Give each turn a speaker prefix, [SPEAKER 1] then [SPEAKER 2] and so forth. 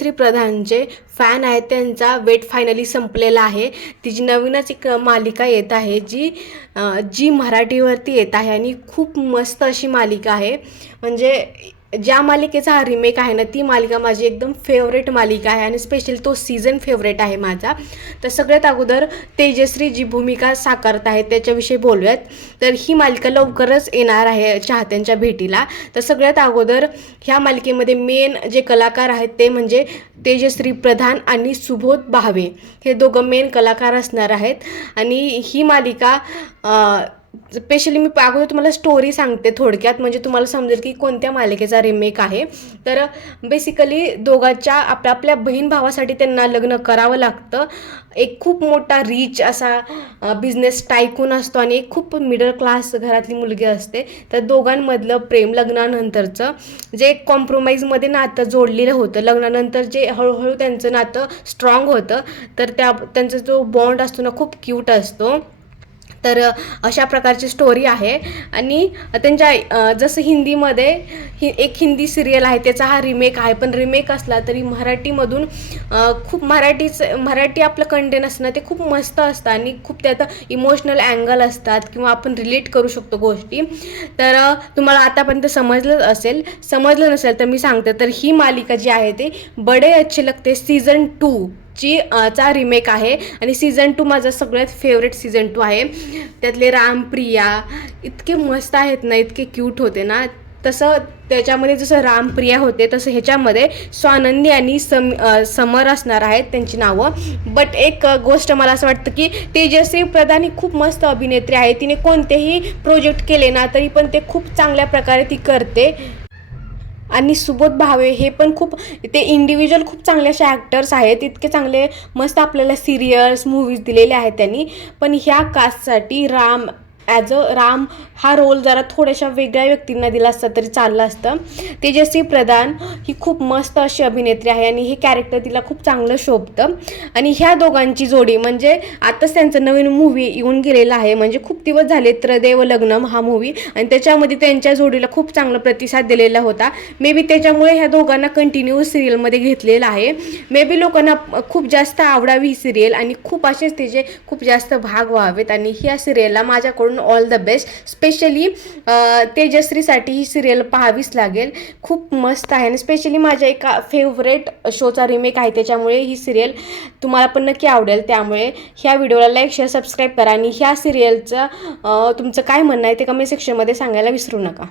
[SPEAKER 1] Tejashri प्रधानचे fan आहेत त्यांचा weight finally संपलेला आहे. तिची नवीनच एक मालिका येत आहे जी जी मराठीवरती येत आहे आणि खूप मस्त अशी मालिका आहे. म्हणजे ज्या मालिकेचा हा रिमेक आहे ना ती मालिका माझी एकदम फेवरेट मालिका आहे आणि स्पेशल तो सीझन फेवरेट आहे माझा. तर सगळ्यात अगोदर तेजश्री जी भूमिका साकारत आहे त्याच्याविषयी बोलूयात. तर ही मालिका लवकरच येणार आहे चाहत्यांच्या भेटीला. तर सगळ्यात अगोदर ह्या मालिकेमध्ये मेन जे कलाकार आहेत ते म्हणजे तेजश्री प्रधान आणि सुबोध भावे. हे दोघं मेन कलाकार असणार आहेत. आणि ही मालिका स्पेशली मी अगोदर तुम्हाला स्टोरी सांगते थोडक्यात. म्हणजे तुम्हाला समजेल की कोणत्या मालिकेचा रिमेक आहे. तर बेसिकली दोघांच्या आपल्या आपल्या बहीण भावासाठी त्यांना लग्न करावं लागतं. एक खूप मोठा रिच असा बिझनेस टायकून असतो आणि एक खूप मिडल क्लास घरातली मुलगी असते. तर दोघांमधलं प्रेम लग्नानंतरचं जे कॉम्प्रोमाइजमध्ये नातं जोडलेलं होतं लग्नानंतर जे हळूहळू त्यांचं नातं स्ट्रॉंग होतं तर त्या त्यांचा जो बॉन्ड असतो ना खूप क्यूट असतो. तर अशा प्रकारची स्टोरी आहे. आणि त्यांच्या जसं हिंदीमध्ये हि एक हिंदी सिरियल आहे त्याचा हा रिमेक आहे. पण रिमेक असला तरी मराठीमधून खूप मराठीचं मराठी आपलं कंटेंट असणं ते खूप मस्त असतं. आणि खूप त्यात इमोशनल अँगल असतात किंवा आपण रिलेट करू शकतो गोष्टी. तर तुम्हाला आतापर्यंत समजलं असेल समजलं नसेल तर मी सांगते. तर ही मालिका जी आहे ते बडे अच्छे लगते सीझन टू ची चा रिमेक आहे. आणि सीझन टू माझा सगळ्यात फेवरेट सीझन टू आहे. त्यातले रामप्रिया इतके मस्त आहेत ना इतके क्यूट होते ना. तसं त्याच्यामध्ये जसं रामप्रिया होते तसं ह्याच्यामध्ये स्वानंदी आणि सम समर असणार आहेत त्यांची नावं. बट एक गोष्ट मला असं वाटतं की तेजस्वी प्रधान ही खूप मस्त अभिनेत्री आहे. तिने कोणतेही प्रोजेक्ट केले ना तरी पण ते खूप चांगल्या प्रकारे ती करते. आणि सुबोध भावे हे पण खूप ते इंडिव्हिज्युअल खूप चांगले असे ॲक्टर्स आहेत. इतके चांगले मस्त आपल्याला सिरियल्स मूवीज दिलेले आहेत त्यांनी. पण ह्या कास्टसाठी राम ॲज अ राम हा रोल जरा थोड्याशा वेगळ्या व्यक्तींना दिला असता तरी चाललं असतं. तेजस्वी प्रधान ही खूप मस्त अशी अभिनेत्री आहे आणि हे कॅरेक्टर तिला खूप चांगलं शोभतं. आणि ह्या दोघांची जोडी म्हणजे आताच त्यांचं नवीन मूवी येऊन गेलेला आहे. म्हणजे खूप दिवस झाले त्रदेव लग्नम हा मूवी आणि त्याच्यामध्ये त्यांच्या जोडीला खूप चांगला प्रतिसाद दिलेला होता. मे बी त्याच्यामुळे ह्या दोघांना कंटिन्यू सिरियलमध्ये घेतलेलं आहे. मे बी लोकांना खूप जास्त आवडावी ही सिरियल आणि खूप असेच त्याचे खूप जास्त भाग व्हावेत. आणि ह्या सिरियलला माझ्याकडून ऑल द बेस्ट. स्पेशली तेजश्रीसाठी ही सिरियल पाहावीच लागेल. खूप मस्त आहे. आणि स्पेशली माझ्या एका फेवरेट शोचा रिमेक आहे. त्याच्यामुळे ही सिरियल तुम्हाला पण नक्की आवडेल. त्यामुळे ह्या व्हिडिओला लाईक शेअर सबस्क्राईब करा. आणि ह्या सिरियलचं तुमचं काय म्हणणं आहे ते कमेंट सेक्शनमध्ये सांगायला विसरू नका.